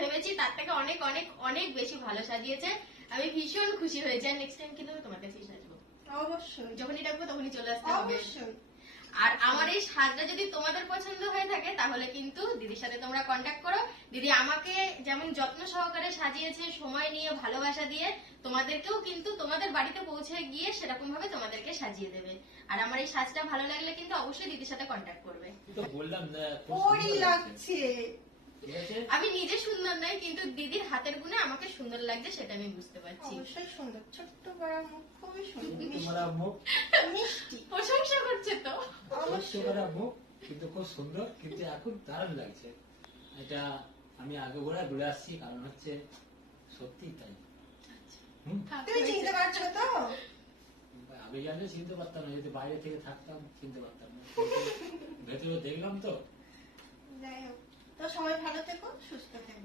ভেবেছি তার থেকে অনেক অনেক অনেক বেশি ভালো সাজিয়েছে। আমি ভীষণ খুশি হয়েছি। আর নেক্সট টাইম কিন্তু আমি তোমার কাছেই সাজবো। অবশ্যই, যখনই ডাকবো তখনই চলে আসতে হবে। অবশ্যই। আর আমার এই সাজটা যদি তোমাদের পছন্দ হয়ে থাকে তাহলে কিন্তু দিদির সাথে তোমরা কন্ট্যাক্ট করো। দিদি আমাকে যেমন যত্ন সহকারে সাজিয়েছে, সময় নিয়ে, ভালোবাসা দিয়ে, তোমাদেরকেও কিন্তু তোমাদের বাড়িতে পৌঁছে গিয়ে সেরকম ভাবে তোমাদেরকে সাজিয়ে দেবে। আর আমার এই সাজটা ভালো লাগলে কিন্তু অবশ্যই দিদির সাথে কন্ট্যাক্ট করবে। তো বললাম না, খুব ওরই সুন্দর লাগছে। ঠিক আছে? আমি নিজে সুন্দর নই, কিন্তু দিদির হাতের গুণে আমাকে সুন্দর লাগছে সেটা আমি বুঝতে পারছি। অবশ্যই সুন্দর, ছোট্ট বড় মুখ খুবই সুন্দর, তোমার মুখ মিষ্টি। প্রশংসা করছে তো। অবশ্যই করা মুখ, কিন্তু খুব সুন্দর, কিন্তু এখন দারুণ লাগছে। এটা আমি আগে ঘুরে আসছি, কারণ হচ্ছে সত্যি তাই। তুমি চিনতে পারছো তো? আগে জানলে চিনতে পারতাম না, যদি বাইরে থেকে থাকতাম চিনতে পারতাম না, ভেতরে দেখলাম তো। যাই হোক, তো সবাই ভালো থেকো, সুস্থ থেকো।